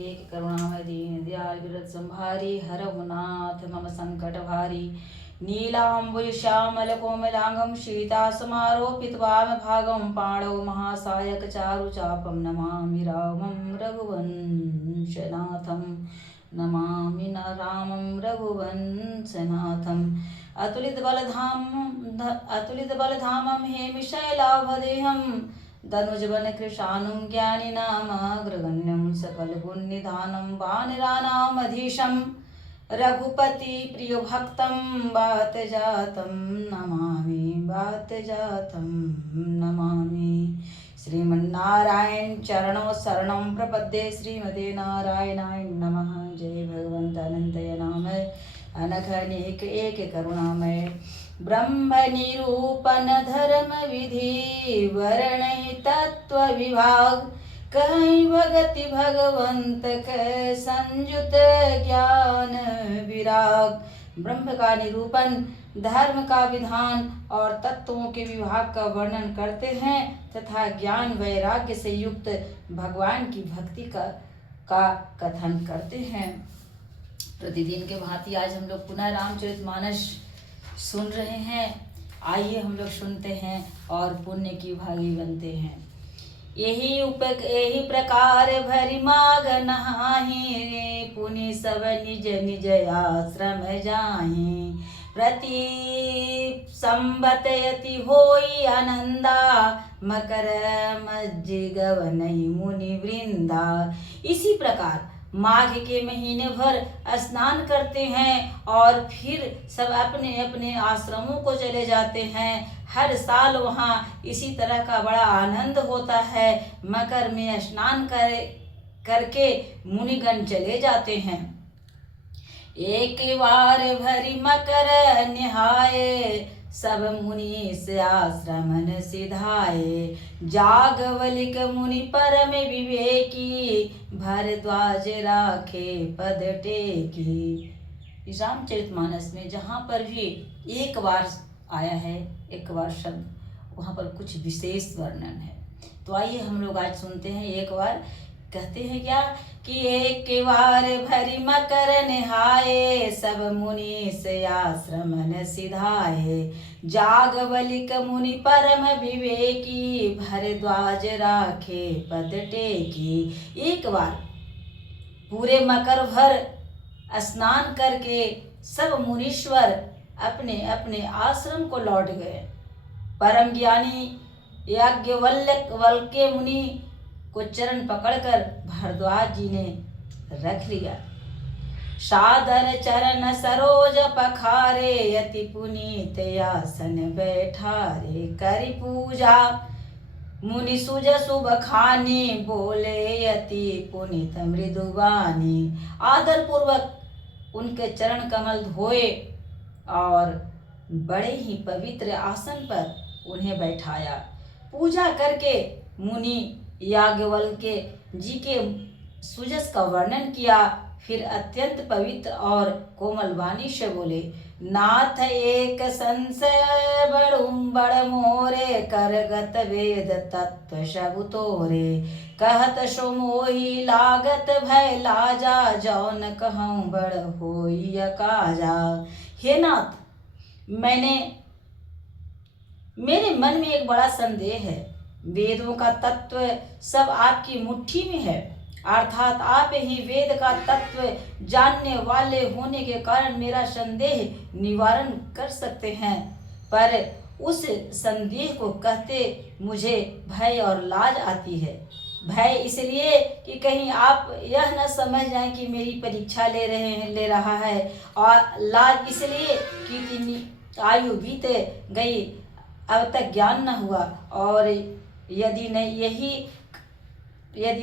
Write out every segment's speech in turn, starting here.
एक करुणामय दीन दयाल विरत संहारी हरहु नाथ मम संकट भारी नीलाम्बुज श्यामल कोमलांगं सीतासमारोपित वामभागं पाणौ महासायक चारु चापं नमामि रामं रघुवंशनाथं नमामि न रामं रघुवंशनाथम् अतुलित बलधामं हेमिशैलाभदेहं धनुजवन कृशानुं ज्ञानिनामग्रगण्यं सकलगुणनिधानं वानराणामधीशं रघुपति प्रियभक्तं वातजातं नमामि श्रीमन्नारायण चरणों शरणं प्रपद्ये श्रीमते नारायणाय नमः। जय भगवंत अनंतय नाम अनघ अनेक एक करुणामय ब्रह्म निरूपण धर्म विधि वर्णय तत्व विभाग कहीं भगति भगवंत के संयुत ज्ञान विराग। ब्रह्म का निरूपण, धर्म का विधान और तत्वों के विभाग का वर्णन करते हैं तथा ज्ञान वैराग्य से युक्त भगवान की भक्ति का कथन करते हैं। प्रतिदिन के भांति आज हम लोग पुनः रामचरितमानस सुन रहे हैं। आइए हम लोग सुनते हैं और पुण्य की भागी बनते हैं। यही प्रकार भरी माग नहाहि पुनि सब निज निज आश्रम जाहि प्रति संबतयति होई आनंदा मकर मज्जिगवनहि मुनि वृंदा। इसी प्रकार माघ के महीने भर स्नान करते हैं और फिर सब अपने अपने आश्रमों को चले जाते हैं। हर साल वहाँ इसी तरह का बड़ा आनंद होता है। मकर में स्नान करके मुनिगण चले जाते हैं। एक बार भरी मकर निहाये सब मुनि से आश्रमन सिधाए जागवलिक मुनि परम विवेकी भरद्वाज राखे पद टेकी। रामचरितमानस में जहाँ पर भी एक बार आया है, एक बार शब्द, वहाँ पर कुछ विशेष वर्णन है। तो आइए हम लोग आज सुनते हैं। एक बार कहते हैं क्या कि एक बार भरी मकर निहाये सब मुनि से आश्रमन सिधाए जागवलिक मुनि परम विवेकी भरद्वाज राखे पद टेकी। एक बार पूरे मकर भर स्नान करके सब मुनीश्वर अपने अपने आश्रम को लौट गए। परम ज्ञानी याज्ञवल्क्य मुनि को चरण पकड़कर भरद्वाज जी ने रख लिया। सादर चरण सरोज पखारे अति पुनीत आसन बैठारे करि पूजा मुनि सुज शुभ खानी बोले अति पुनीत मृदुवानी। आदर पूर्वक उनके चरण कमल धोए और बड़े ही पवित्र आसन पर उन्हें बैठाया। पूजा करके मुनि याज्ञवल्क्य जी के सुजस का वर्णन किया। फिर अत्यंत पवित्र और कोमल वाणी से बोले, नाथ एक संशय बड़ मोरे करगत वेद तत्व सब तोरे कहत सो मोहि लागत भय लाजा जौन कहूँ बड़ होई काजा। हे नाथ, मेरे मन में एक बड़ा संदेह है। वेदों का तत्व सब आपकी मुट्ठी में है, अर्थात आप ही वेद का तत्व जानने वाले होने के कारण मेरा संदेह निवारण कर सकते हैं। पर उस संदेह को कहते मुझे भय और लाज आती है। भय इसलिए कि कहीं आप यह न समझ जाएं कि मेरी परीक्षा ले रहा है, और लाज इसलिए कि इतनी आयु बीत गई, अब तक ज्ञान न हुआ, और यदि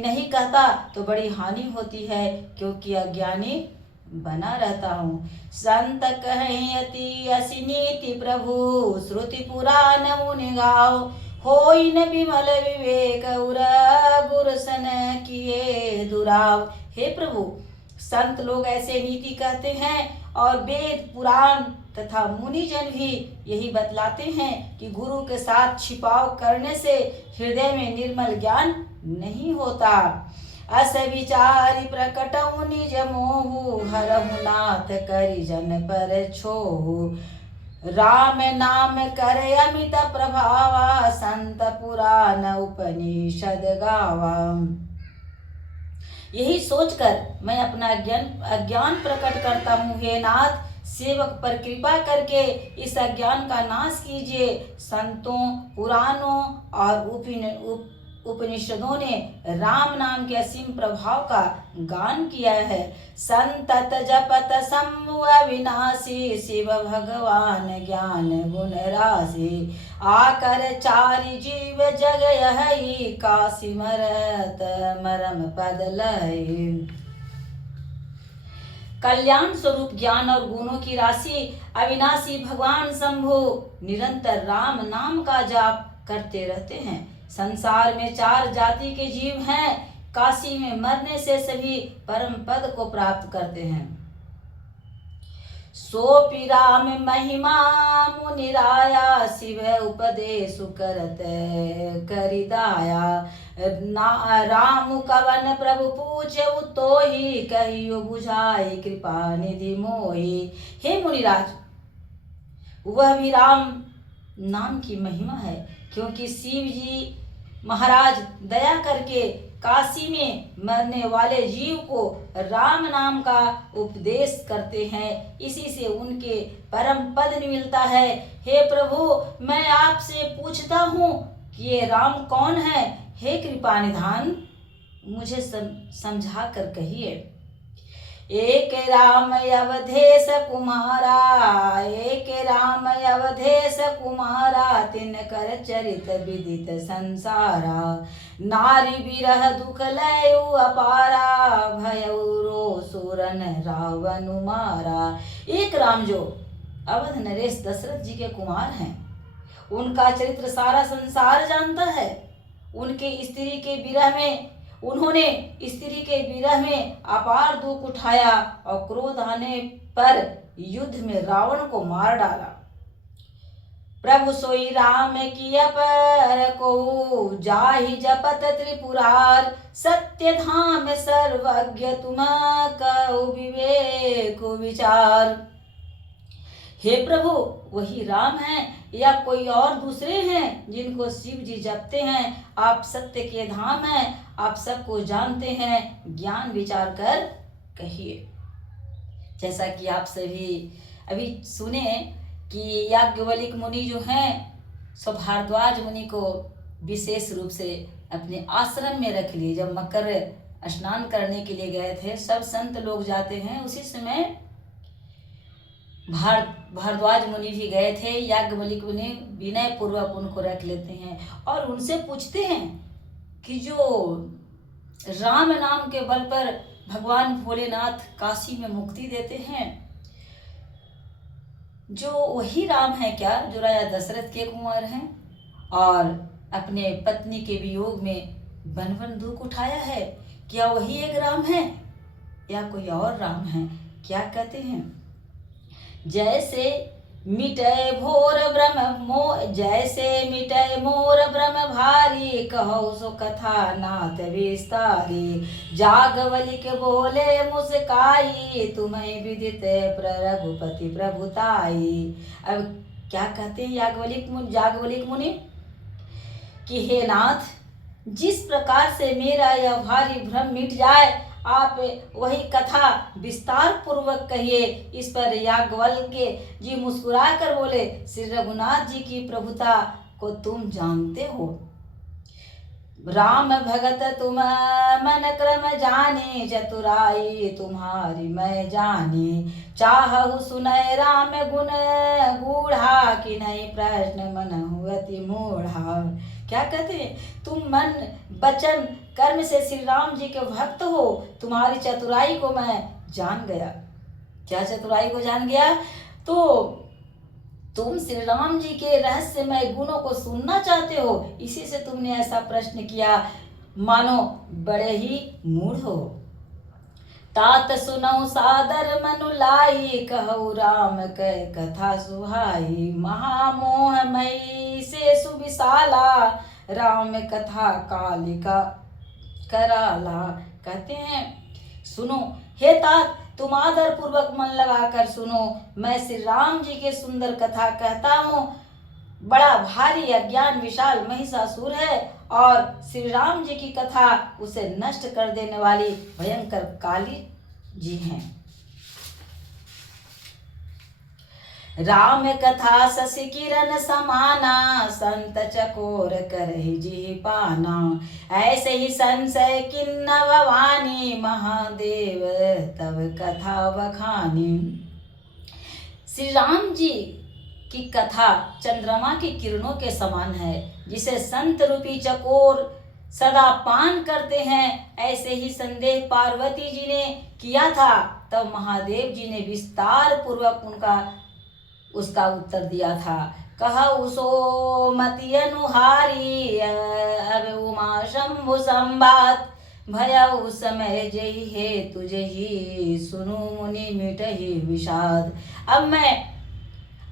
नहीं कहता तो बड़ी हानि होती है, क्योंकि अज्ञानी बना रहता हूँ। संत कहें अति असी नीति प्रभु श्रुति पुराण मुनि गाओ होई न विमल विवेक उरा गुरसन किए दुराव। हे प्रभु, संत लोग ऐसे नीति कहते हैं और वेद पुराण तथा मुनिजन भी यही बतलाते हैं कि गुरु के साथ छिपाव करने से हृदय में निर्मल ज्ञान नहीं होता। अस विचारि प्रकटऊ निज मोहु, हरहु नाथ करि जन पर छोहु। राम नाम कर अमित प्रभावा, संत पुराण उपनिषद गावा। यही सोचकर मैं अपना अज्ञान प्रकट करता हूँ। हे नाथ, सेवक पर कृपा करके इस अज्ञान का नाश कीजिए। संतों, पुराणों और उपनिषदों ने राम नाम के असीम प्रभाव का गान किया है। संतत जपत शंभु अविनाशी, शिव भगवान ज्ञान गुण राशि। आकर चारि जीव जग यही, काशी मरत मरम पद लय। कल्याण स्वरूप ज्ञान और गुणों की राशि अविनाशी भगवान शंभु निरंतर राम नाम का जाप करते रहते हैं। संसार में 4 जाति के जीव हैं। काशी में मरने से सभी परम पद को प्राप्त करते हैं। सोपि राम महिमा मुनिराया, शिव उपदेश करत करिदाया। राम कवन प्रभु पूछे तो ही, कहियो बुझाई कृपा निधि मोहि। हे मुनिराज, वह भी राम नाम की महिमा है, क्योंकि शिव जी महाराज दया करके काशी में मरने वाले जीव को राम नाम का उपदेश करते हैं। इसी से उनके परम पद मिलता है। हे प्रभु, मैं आपसे पूछता हूँ कि ये राम कौन है? हे कृपा निधान, मुझे समझा कर कहिए। एक राम अवधेश कुमारा, एक राम अवधेश कुमारा। तिन कर चरित विदित संसारा, नारी विरह दुख लयु अपारा। भयउ रोसुरन रावण मारा। एक राम जो अवध नरेश दशरथ जी के कुमार हैं, उनका चरित्र सारा संसार जानता है। उनके स्त्री के विरह में उन्होंने स्त्री के विरह में अपार दुख उठाया और क्रोध आने पर युद्ध में रावण को मार डाला। प्रभु सोई राम किया पर को, जाहि जपत त्रिपुरार। सत्य धाम सर्वज्ञ तुम कहु विवेक विचार। हे प्रभु, वही राम हैं या कोई और दूसरे हैं जिनको शिव जी जपते हैं? आप सत्य के धाम हैं, आप सबको जानते हैं, ज्ञान विचार कर कहिए। जैसा कि आप सभी अभी सुने कि याज्ञवल्क्य मुनि जो हैं, सो भारद्वाज मुनि को विशेष रूप से अपने आश्रम में रख लिए। जब मकर स्नान करने के लिए गए थे, सब संत लोग जाते हैं, उसी समय भारद्वाज मुनि भी गए थे। याज्ञवल्क्य मुनि विनय पूर्वक उनको रख लेते हैं और उनसे पूछते हैं कि जो राम नाम के बल पर भगवान भोलेनाथ काशी में मुक्ति देते हैं, जो वही राम है क्या जो राजा दशरथ के कुंवर हैं और अपने पत्नी के वियोग में वन वन दुख उठाया है? क्या वही एक राम है या कोई और राम है? क्या कहते हैं? जैसे मिटय भोर ब्रह्म मोह, जैसे मिटय मोर ब्रह्म भारी। कहो सो कथा नाथ विस्तारी। याज्ञवल्क्य बोले मुस्काई, तुम्हें विदित रघुपति प्रभुताई। अब क्या कहते हैं याज्ञवल्क्य मुनि कि हे नाथ, जिस प्रकार से मेरा यह भारी भ्रम मिट जाए, आप वही कथा विस्तार पूर्वक कहिए। इस पर याज्ञवल्क्य जी मुस्कुरा कर बोले, श्री रघुनाथ जी की प्रभुता को तुम जानते हो। राम भगत तुम मन क्रम जाने, चतुराई तुम्हारी मैं जाने। चाहु सुनय राम गुण गूढ़ा, कि नहीं प्रश्न मन हुअति मूढ़ा। क्या कहते हैं? तुम मन वचन कर्म से श्री राम जी के भक्त हो, तुम्हारी चतुराई को मैं जान गया। क्या चतुराई को जान गया? तो तुम श्री राम जी के रहस्यमय गुणों को सुनना चाहते हो, इसी से तुमने ऐसा प्रश्न किया, मानो बड़े ही मूढ़ हो। तात सुनऊ सादर मनु लाई, कहु राम कै कथा सुहाई। महामोह मई से सुविशाला, राम कथा कालिका कराला। कहते हैं, सुनो हे तात, तुम आदर पूर्वक मन लगाकर सुनो, मैं श्री राम जी की सुंदर कथा कहता हूँ। बड़ा भारी अज्ञान विशाल महिषासुर है और श्री राम जी की कथा उसे नष्ट कर देने वाली भयंकर काली जी हैं। राम कथा शशि किरण समाना, संत चकोर करहि जी पाना। ऐसे ही संशय किन्न भवानी, महादेव तब कथा बखानी। श्री राम जी की कथा चंद्रमा की किरणों के समान है, जिसे संत रूपी चकोर सदा पान करते हैं। ऐसे ही संदेह पार्वती जी ने किया था, तब महादेव जी ने विस्तार पूर्वक उसका उत्तर दिया था। कहा उसो मति अनुहारी, अब उमा शंभु संबात। भया उस समय जही है तुझे ही, सुनु मुनि मिटहि विषाद। अब मैं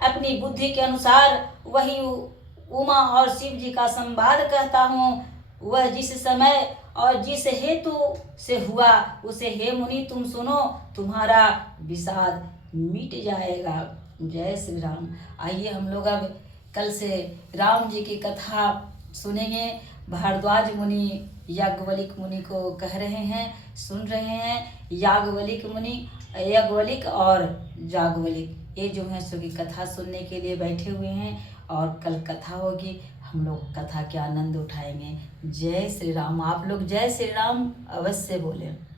अपनी बुद्धि के अनुसार वही उमा और शिव जी का संवाद कहता हूँ। वह जिस समय और जिस हेतु से हुआ, उसे हे मुनि तुम सुनो, तुम्हारा विषाद मिट जाएगा। जय श्री राम। आइए हम लोग अब कल से राम जी की कथा सुनेंगे। भारद्वाज मुनि याज्ञवल्क्य मुनि को कह रहे हैं, सुन रहे हैं। याज्ञवल्क्य और जाज्ञवल्क्य ये जो है सो की कथा सुनने के लिए बैठे हुए हैं और कल कथा होगी। हम लोग कथा के आनंद उठाएंगे। जय श्री राम। आप लोग जय श्री राम अवश्य बोलें।